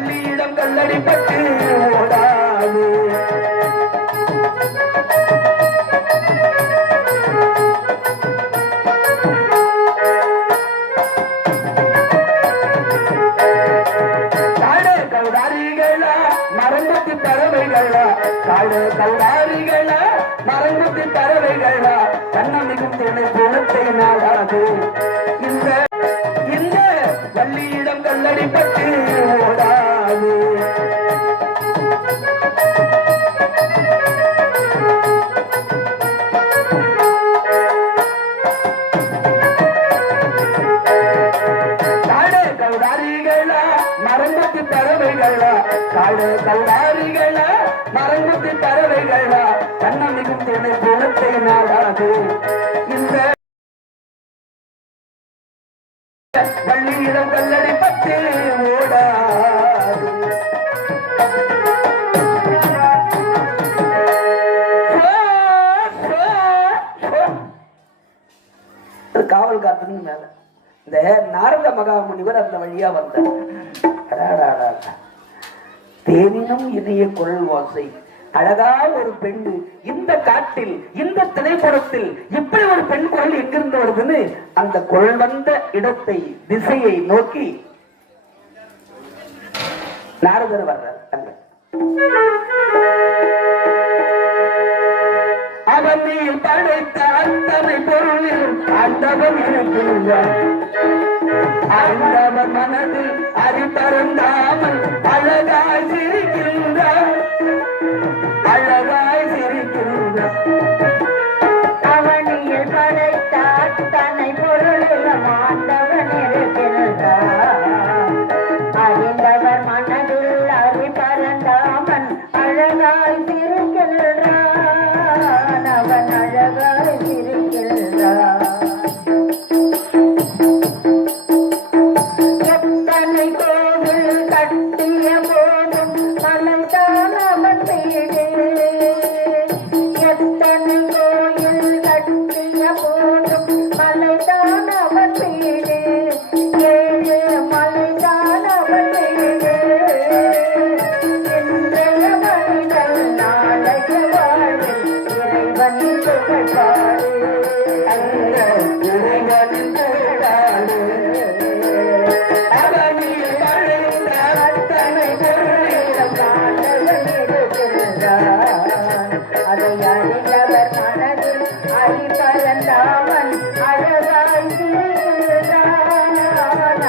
வள்ளியிடம் கல்லடிப்பட்டு ஓடாது. காடு கௌடாரிகளா மரங்கத்து பறவைகளா, காடு கௌடாரிகளா மரங்கத்து பறவைகளா, கண்ணமிகும் துணை குணத்தை நாடாது. இந்த இந்த வள்ளியிடம் கல்லடிப்பட்டு ஓடாது. காடு கௌடாரிகளா மரங்கத்து பறவைகளா, காடு கௌடாரிகளா மரங்கத்து பறவைகளா, கண்ணமிகும் துணை குணத்தை நாடாது. இந்த வள்ளியிடம் கல்லடிப்பட்டு ஓடாது. காவல் காத்துக்கு மேல இந்த நாரத மகாமுனிவர் அந்த வழியா வந்தார். தேனினும் இணைய குரல் வாசை, அழகா ஒரு பெண் இந்த காட்டில் இந்த திரைப்படத்தில் இப்படி ஒரு பெண் குரல் எங்கிருந்து வருதுன்னு அந்த குரல் வந்த இடத்தை திசையை நோக்கி நாரதர் வர்றார். அங்க அவனில் படைத்த அத்தனை பொருளில் ஆண்டவன் இருக்கின்றான். ஆண்டவன் மனதில் அறிபறந்தாமல் அழகாய் சிரிக்கின்றான், அழகாய் சிரிக்கின்றான். அவனில் படைத்த அத்தனை பொருளில் ஆண்டவன் இருக்கின்றான். அறிந்தவர் மனதில் அறிபறந்தாமல் அழகாய் சிரிக்கின்றான், அவன் அழகாய் சிரிக்கின்றான். எத்தனை கோவில் கட்டிய போதும் மலைதான் அவன் வீடு. எத்தனை கோயில் கட்டிய போதும் மலைதான் அவன் வீடு. ஏழு மலைதான் அவன் வீடு. இன்றைய மனிதன் நாளைய வாழ்வில் இறைவனின் புகழ்பாடு. இறைவனின் புகழாடு. அவனில் படைத்த அத்தனை பொருளில் ஆண்டவன் இருக்கின்றான். அதை அறிந்தவர் மனதில் அறிபறந்தாவன் அழகாய் சிரிக்கின்றான், அவன்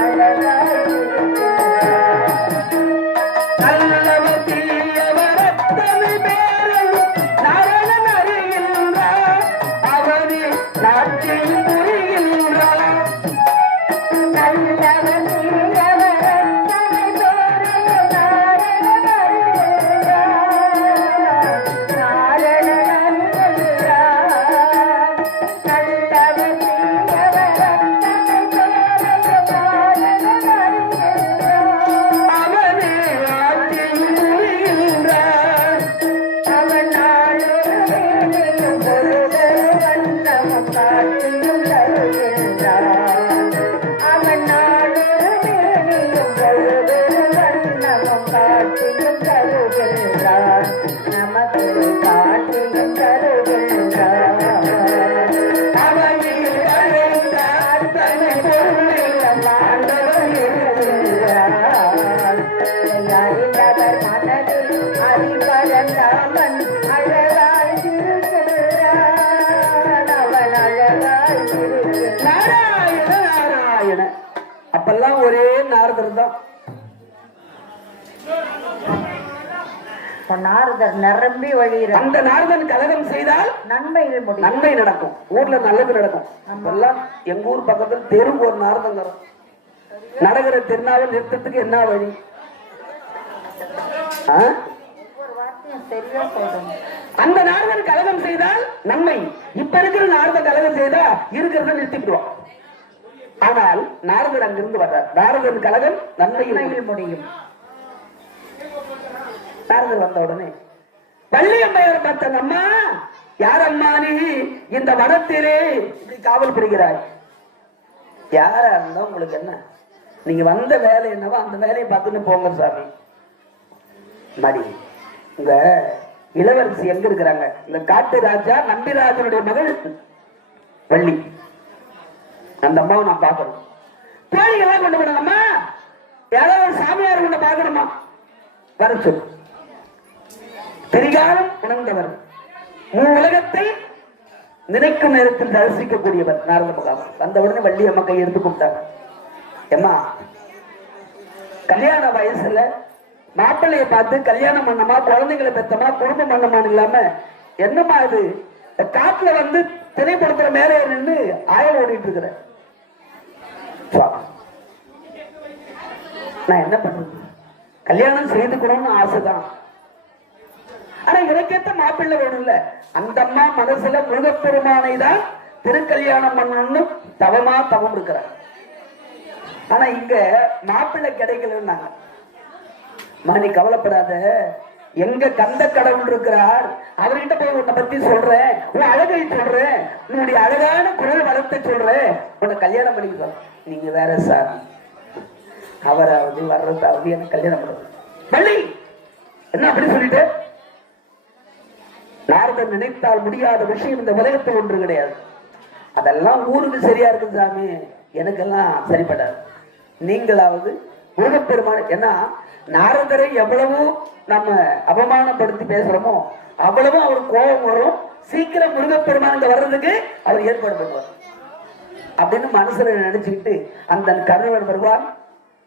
அழகாய் சிரிக்கின்றான். நல்லவர் தீயவர் அத்தனை பேரையும் நாரணன் அறிகின்றார். அவனில் நாட்டில் புரிகின்றார். நல்லவன் தீயவர் அத்தனை பேரையும் நாரணன் அறிகின்றான், நாரணன் அறிகின்றான். நல்லவன் தீயவர் அத்தனை பேரையும் நாரணன் அறிகின்றான். அவனே நாட்டில் புரிகின்றார். அவன் நாளொரு வேளையும் பொழுது வண்ணமும் காட்சியும் தருகின்றான். அவன் நாளொரு வேளையும் பொழுது வண்ணமும் காட்சியும் தருகின்றான், நமக்கு காட்சியும் தருகின்றான். அவனில் படைத்த அத்தனை பொருளில் ஆண்டவன் இருக்கின்றார். அறிந்தவர் மனதில் அறிபறந்தாவன் அழகாய் சிரிக்கின்றான், அவன் அழகாய் சிரிக்கின்றான். நாராயண நாராயண. அப்பெல்லாம் ஒரே நாரதர் தான். நாரதர் நிரம்பி வழிகிறார். அந்த நாரதன் கலகம் செய்தால் நன்மையில் முடியும், நன்மை நடக்கும், ஊர்ல நல்லது நடக்கும். அப்பெல்லாம் எங்க ஊர் பக்கத்தில் தெருவுக்கு ஒரு நாரதன் வரும். நடக்கிற திருநாவை நிறுத்தத்துக்கு என்ன வழி? ஒவ்வொரு வார்த்தையும் சரியா சொல்றீங்க. அந்த நாரதன் கலகம் செய்தால் நன்மை. இப்ப இருக்கிற நாரதன் கலகம் செய்தா இருக்கிறத நிறுத்திடுவான். ஆனால் நாரதர் அங்கிருந்து வர்றார். நாரதன் கலகம் நன்மையில் முடியும். நாரதர் வந்த உடனே பள்ளியம்மையார் பார்த்த அம்மா, யாரம்மா நீ இந்த வனத்திலே இப்படி காவல் புரிகிறாய்? யாரா இருந்தா உங்களுக்கு என்ன? நீங்க வந்த வேலை என்னவோ அந்த வேலையை பார்த்துன்னு போங்க சாமி. மடி உங்க இளவரசி எங்க இருக்கிறாங்க? இந்த காட்டு ராஜா நம்பிராஜனுடைய மகள் வள்ளி, அந்த அம்மாவை நான் பார்க்கணும். தோழிகள்லாம் கொண்டு போனாங்கம்மா, யாராவது ஒரு சாமியார் கொண்டு பார்க்கணுமா? வர சொல்லு. திரிகாலம் உணர்ந்தவர், உலகத்தை நினைக்கும் நேரத்தில் தரிசிக்கக்கூடியவர் நாரத மகாமன். வந்த உடனே வள்ளி அம்மா கை எடுத்து கூப்பிட்டாங்க. ஏம்மா, கல்யாண வயசுல மாப்பிள்ளைய பார்த்து கல்யாணம் பண்ணமா, குழந்தைங்களை பெத்தமா, குடும்பம் பண்ணமான்னு இல்லாம என்னமா இது காட்டுல வந்து திரைப்படத்துல மேலே நின்று ஆயல் ஓடிட்டு இருக்கிற நான் என்ன பண்றது? கல்யாணம் செய்துக்கணும்னு ஆசைதான், ஆனா எனக்கேத்த மாப்பிள்ளை வேணும்ல. அந்த அம்மா மனசுல முருகப்பெருமானை தான் திருக்கல்யாணம் பண்ணணும்னு தவம் இருக்கிறார். ஆனா இங்க மாப்பிள்ளை கிடைக்கலன்னா, நீ கவலைப்படாத, எங்க கந்த கடவுள் இருக்கிறார், அவர்கிட்ட போய் உன்னை பத்தி சொல்றேன், உன் அழகை சொல்றேன், உன்னுடைய அழகான குரல் வளர்த்து சொல்றேன், உன்னை கல்யாணம் பண்ணிக்க. நீங்க வேற சார், அவராவது வர்றதாவது எனக்கு கல்யாணம் பண்ணுறது வள்ளி என்ன அப்படி சொல்லிட்டு. நாரதன் நினைத்தால் முடியாத விஷயம் இந்த உலகத்தில் ஒன்று கிடையாது. அதெல்லாம் ஊருக்கு சரியா இருக்கு சாமி, எனக்கெல்லாம் சரிப்படாது. நீங்களாவது முருகப்பெருமான், ஏன்னா நாரதரை எவ்வளவு நம்ம அவமானப்படுத்தி பேசுறோமோ அவ்வளவு அவர் கோபம் வரும். சீக்கிரம் முருகப்பெருமான் வர்றதுக்கு அவர் ஏற்பாடு பண்ணுவார் அப்படின்னு மனசுல நினைச்சுக்கிட்டு அந்த கருணன் வருவான்,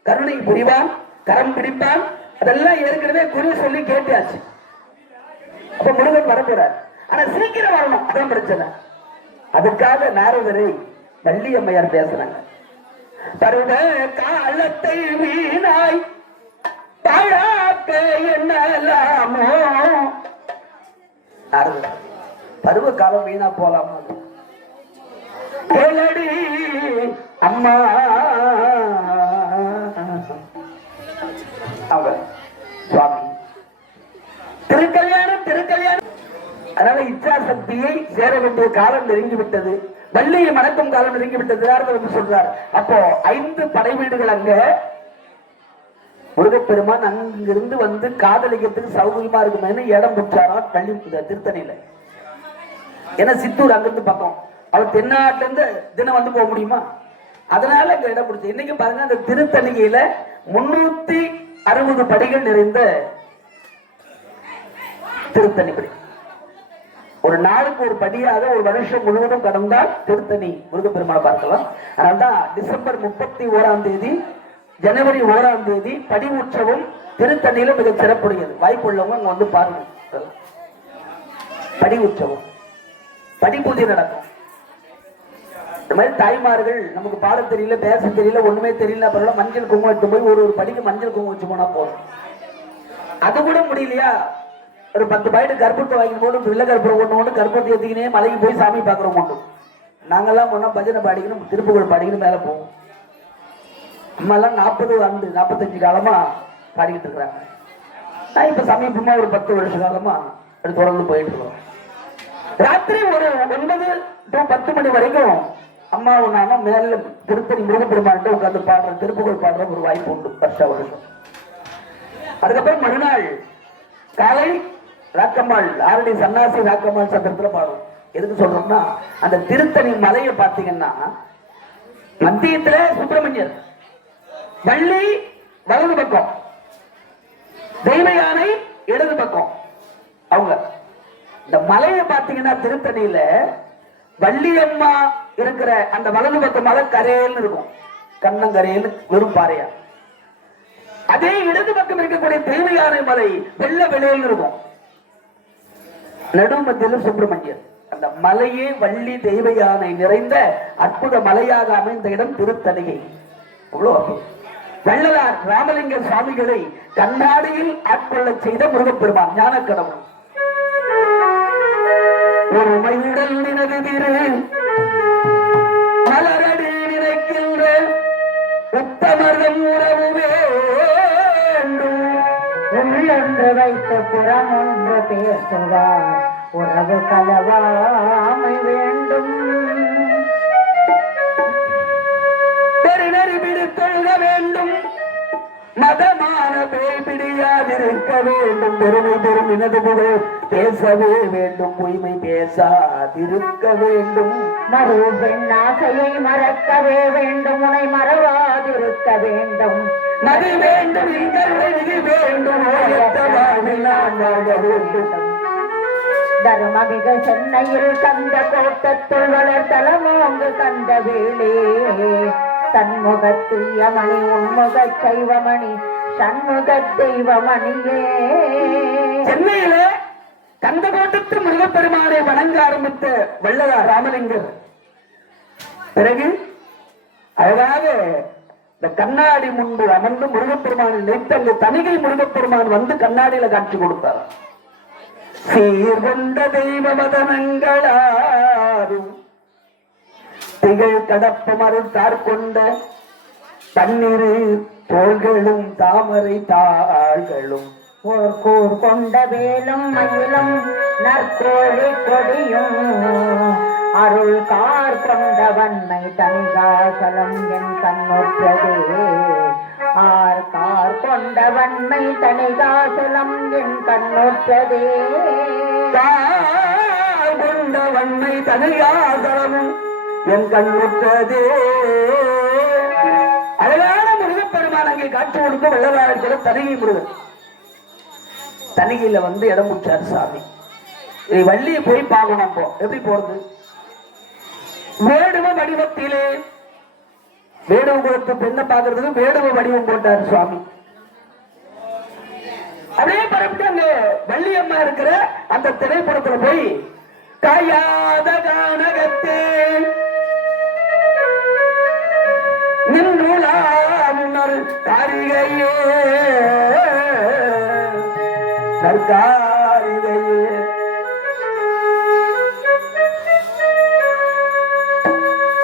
கருணை புரிவான், கரம் பிடிப்பான். அதெல்லாம் ஏற்கனவே குரு சொல்லி கேட்டாச்சு. அப்ப முருகன் வரக்கூடாது, ஆனா சீக்கிரம் வரணும், அதான் பிரச்சனை. அதுக்காக நாரதரை வள்ளி அம்மையார் பேசுறாங்க. பருவ காலத்தை வீணாய் பழாக்க என்னலாமோ. பருவ காலம் வீணா போலாமா? கேளடி அம்மா. அவங்க சுவாமி திருக்கல்யாணம் அதனால இச்சா சக்தியை சேர வேண்டிய காலம் நெருங்கிவிட்டது, வள்ளியை மணக்கும் காலம் நெருங்கிவிட்டது சொல்றார். அப்போ 5 படை வீடுகள் அங்க முருகப்பெருமான் அங்கிருந்து வந்து காதலிக்கிறதுக்கு சௌகரியமா இருக்குமே இடம் பிடிச்சாராம் வள்ளி திருத்தணியில. ஏன்னா சித்தூர் அங்கிருந்து பக்கம், அவர் தென்னாட்டுல இருந்து தினம் வந்து போக முடியுமா? அதனால இங்க இடம் பிடிச்ச. இன்னைக்கு பாருங்க, அந்த திருத்தணிகையில 360 படிகள் நிறைந்த திருத்தணிப்படி. ஒரு நாளுக்கு ஒரு படியாக ஒரு வருஷம் முழுவதும் கடந்தால் திருத்தணி முருகப்பெருமானை பார்க்கலாம். அதனால்தான் டிசம்பர் 31ஆம் தேதி, ஜனவரி 1ஆம் தேதி படி உற்சவம் திருத்தணியில மிக சிறப்புடையது. வாய்ப்புள்ளவங்க அங்க வந்து பாருங்க. படி உற்சவம், படி பூஜை நடக்கும். இந்த மாதிரி தாய்மார்கள் நமக்கு பாட தெரியல, பேச தெரியல, ஒண்ணுமே தெரியல, பரவாயில்ல, மஞ்சள் குங்குமம் எடுத்து போய் ஒரு படிக்கு மஞ்சள் குங்குமம் வச்சு போனா போதும். அது கூட முடியலையா, ஒரு 10 பாயிட்டு கற்பூரத்தை வாங்கி போட்டு வெள்ளை கற்பூரம் ஒண்ணு கற்பூரத்தை ஏத்திக்கினே மலைக்கு போய் சாமி பாக்குறோம் உண்டு. நாங்கெல்லாம் போனா பஜனை பாடிக்கணும், திருப்புகழ் பாடிக்கணும், மேல போவோம். அம்மா எல்லாம் 40 ஆண்டு 45 காலமா பாடிக்கிட்டு இருக்கிறாங்க. நான் இப்ப சமீபமா ஒரு 10 வருஷ காலமா அது தொடர்ந்து போயிட்டு இருக்கோம். ராத்திரி ஒரு 9 to 10 மணி வரைக்கும் அம்மாவும் நானும் மேல திருத்தணி முருகப்பெருமான்கிட்ட உட்கார்ந்து பாடுற திருப்புகழ் பாடுற ஒரு வாய்ப்பு உண்டு வருஷம். அதுக்கப்புறம் மறுநாள் காலை ராக்கம்மாள் ஆரடி சன்னாசி ராக்கம்மாள் சத்திரத்துல பாடும். எதுக்கு சொல்றோம்னா, அந்த திருத்தணி மலையை பார்த்தீங்கன்னா மத்தியத்துல சுப்பிரமணியர், வள்ளி வலது பக்கம், தெய்வ யானை இடது பக்கம். அவங்க இந்த மலையை பார்த்தீங்கன்னா திருத்தணியில வள்ளியம்மா இருக்கிற அந்த வலது பக்கம் மலை கரையல்னு இருக்கும், கண்ணங்கரையில் வெறும் பாறையா. அதே இடது பக்கம் இருக்கக்கூடிய தெய்வ யானை மலை வெள்ள வெளியில் இருக்கும், நடுமத்தியில் சுப்பிரமணியர். அந்த மலையே வள்ளி தெய்வ யானை நிறைந்த அற்புத மலையாக அமைந்த இடம் திருத்தணிகை. வள்ளலார் ராமலிங்க சுவாமிகளை கண்ணாடியில் ஆட்கொள்ள செய்த முருகப்பெருமான் ஞானக்கடவுள். ஒரு மயுடல் நினது திரு மலரடி நினைக்கின்ற உத்தமரம் உறவு வேண்டும், உள்ளொன்று வைத்த புறம் ஒன்று பேசுவார், உறவு கலவாமை வேண்டும். பெருநெறி பிடித்தொழுக வேண்டும், மதமான பேய்பிடியாதிருக்க வேண்டும், பெருமை பெரும் இனது புகழ் பேசவே வேண்டும், பொய்மை பேசாதிருக்க வேண்டும், மறு பெண் ஆசையை மறக்கவே வேண்டும், உனை மறவாதிருக்க வேண்டும், மது வேண்டும் இது வேண்டும், நான் வாழ வேண்டும். தருமமிகு சென்னையில் கந்த கோட்டத்துள் வளர்த்தலமோங்கு கந்த வேளே தன்முகத்துயமணி உன்முக சைவமணி சண்முக தெய்வமணியே. சென்னையில கந்தகோட்டத்து முருகப்பெருமானை வணங்க ஆரம்பித்த வள்ளலார் ராமலிங்கர் பிறகு அழகாக இந்த கண்ணாடி முன்பு அமர்ந்து முருகப்பெருமானை நினைத்து அங்கு தனிகை முருகப்பெருமான் வந்து கண்ணாடியில காட்சி கொடுத்தார். சீர்கொண்ட தெய்வ மதனங்களாரும் திகழ் கடப்ப மறுத்தார் கொண்ட தண்ணீர் தோள்களும் தாமரை தாள்களும் கூர் கொண்ட வேலும் மயிலும் நற்கோழி கொடியும் அருள் கார் கொண்ட வன்மை தனிகாசலம் என் கண்ணொற்றதே. ஆர் கார் கொண்ட வன்மை தனிகாசலம் என் கண்ணொற்றதே. கொண்ட வன்மை தனிகாசலமும் என் கண்ணுற்றதே. அழகான முருகப்பெருமான் அங்கே காட்சி கொடுக்க வள்ளலார் கூட தனிகை முருகன் தனிகையில வந்து இடம் முடிச்சார் சாமி. வள்ளியை போய் பார்க்கணும். போ எப்படி போறது? வேடுவ வடிவத்திலே வேடுவ குலத்து பெண்ணை பார்க்கறதுக்கு வேடுவ வடிவம் போட்டார் சுவாமி. அதே பரப்பிட்டு அங்க வள்ளி அம்மா இருக்கிற அந்த திரைப்படத்துல போய் காயாத கானகத்தே நின்றுளார் காரிகையே நற்காரிகையே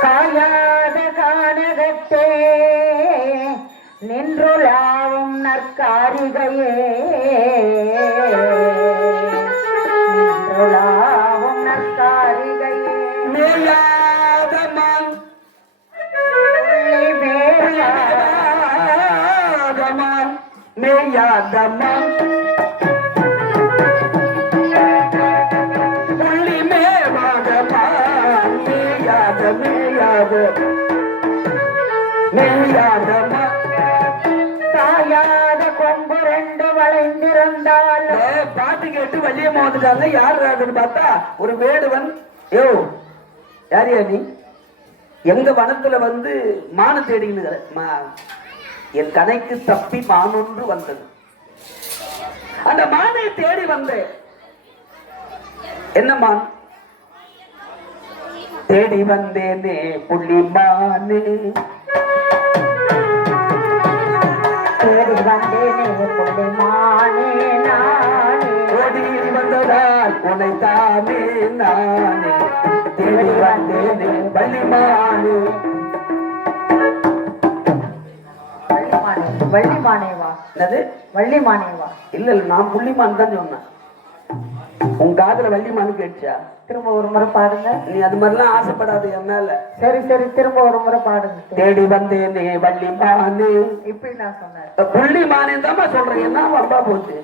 காயாத கானகத்தே நின்றுளாவும் நற்காரிகையே நின்றுளாவும் நற்காரிகையே. மேயாதமான் மேயாதமான் புள்ளி மேவாதமான் மேயாத மேயாத மேயாதமான் தாயாத கொம்பு ரெண்டு வளைந்திருந்தால் பாட்டு கேட்டு வள்ளிய மோதுட்டாங்க. யாரு அதுன்னு பார்த்தா ஒரு வேடுவன். யோ யாரியா நீ? எங்க வனத்துல வந்து மானு தேடின்னு என் கணைக்கு தப்பி மானொன்று வந்தது. அந்த மானை தேடி வந்தேன். என்ன மான்? தேடி வந்தேனே புள்ளி மானே தேடி வந்தேனே புள்ளி மானே நானே ஓடி வந்ததால் உனை தானே நானே தேடி வந்தேனே வள்ளிமானே. வள்ளிமானேவா? என்னது வள்ளிமானேவா? இல்ல இல்ல, நான் புள்ளிமான் தான் சொன்னேன். உன் காதுல வள்ளிமானு கேட்டுச்சா? திரும்ப ஒரு முறை பாடுங்க. நீ அது மாதிரிலாம் ஆசைப்படாது என் மேல. சரி சரி, திரும்ப ஒரு முறை பாடுங்க. தேடி வந்தேனே வள்ளிமானே. இப்படி நான் சொன்னேன் புள்ளிமானே தான் சொல்றேன். என்ன வம்பா போச்சு?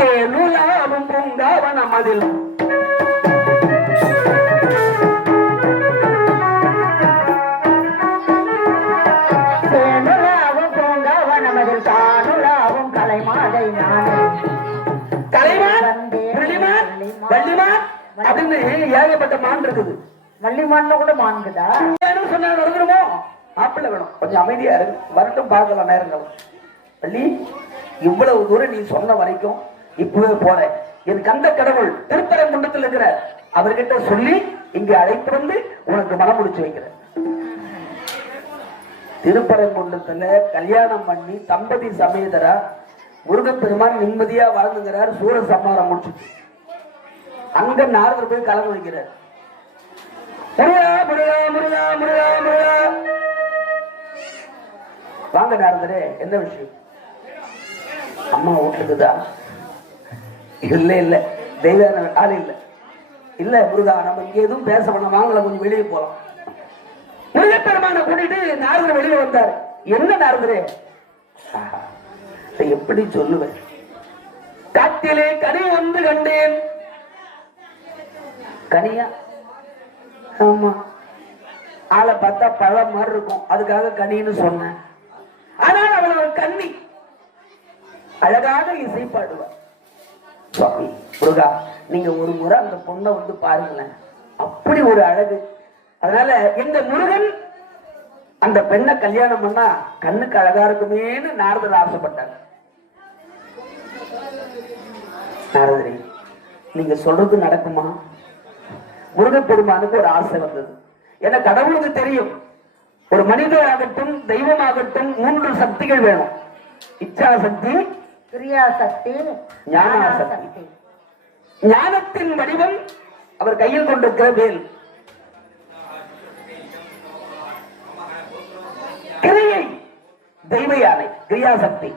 தேனுலாவும் பூங்காவனம் அதில் அப்படின்னு ஏகப்பட்ட மான் இருக்குது. வள்ளிமான் கூட மான்குதா சொன்னா வருகிறோமோ? மாப்பிள்ள வேணும், கொஞ்சம் அமைதியா இருக்கு, வரட்டும் பார்க்கலாம் நேரங்கள். வள்ளி, இவ்வளவு தூரம் நீ சொன்ன வரைக்கும் இப்பவே போறேன். என் கந்த கடவுள் திருப்பரங்குன்றத்தில் இருக்கிற அவர்கிட்ட சொல்லி இங்க அழைத்து வந்து உனக்கு மனம் முடிச்சு வைக்கிறேன். திருப்பரங்குன்றத்துல கல்யாணம் பண்ணி தம்பதி சமேதரா முருகப்பெருமான் நிம்மதியா வாழ்ந்துங்கிறார். சூர சம்மாரம் முடிச்சு அங்க நாரதர் போய் கலந்து வைக்கிறார். முருகா முருகா முருகா முருகா முருகா. வாங்க நாரதரே, என்ன விஷயம்? அம்மா வீட்டுக்குதான்? இல்ல இல்ல, தெய்வான ஆள் இல்ல. இல்ல முருகா, நம்ம இங்க எதுவும் பேச பண்ண, வாங்கல கொஞ்சம் வெளியே போலாம். முருகப்பெருமான கூட்டிட்டு நாரதர் வெளியே வந்தார். என்ன நாரதரே, ஆஹா, இதை எப்படி சொல்லுவேன்? காட்டிலே கனி ஒன்று கண்டேன். கனியா? ஆமா, ஆளை பார்த்தா பழம் மாதிரி இருக்கும், அதுக்காக கனின்னு சொன்னேன். ஆனால் அவள் ஒரு கன்னி, அழகாக இசை பாடுவார். சுவாமி முருகா, நீங்க ஒரு முறை அந்த பொண்ணை வந்து பாருங்களேன், அப்படி ஒரு அழகு. அதனால இந்த முருகன் அந்த பெண்ணை கல்யாணம் பண்ணா கண்ணுக்கு அழகா இருக்குமேன்னு நாரதர் ஆசைப்பட்டாங்க. நாரதரே, நீங்க சொல்றது நடக்குமா? முருகப்பெருமானுக்கு ஒரு ஆசை வந்தது. ஏன்னா கடவுளுக்கு தெரியும், ஒரு மனிதராகட்டும் தெய்வமாகட்டும் 3 சக்திகள் வேணும். இச்சா சக்தி, கிரியா சக்தி, ஞான சக்தி. ஞானத்தின் வடிவம் அவர் கையில் கொண்டிருக்கிற வேல். கிரியை தெய்வ யானை, கிரியா சக்தி.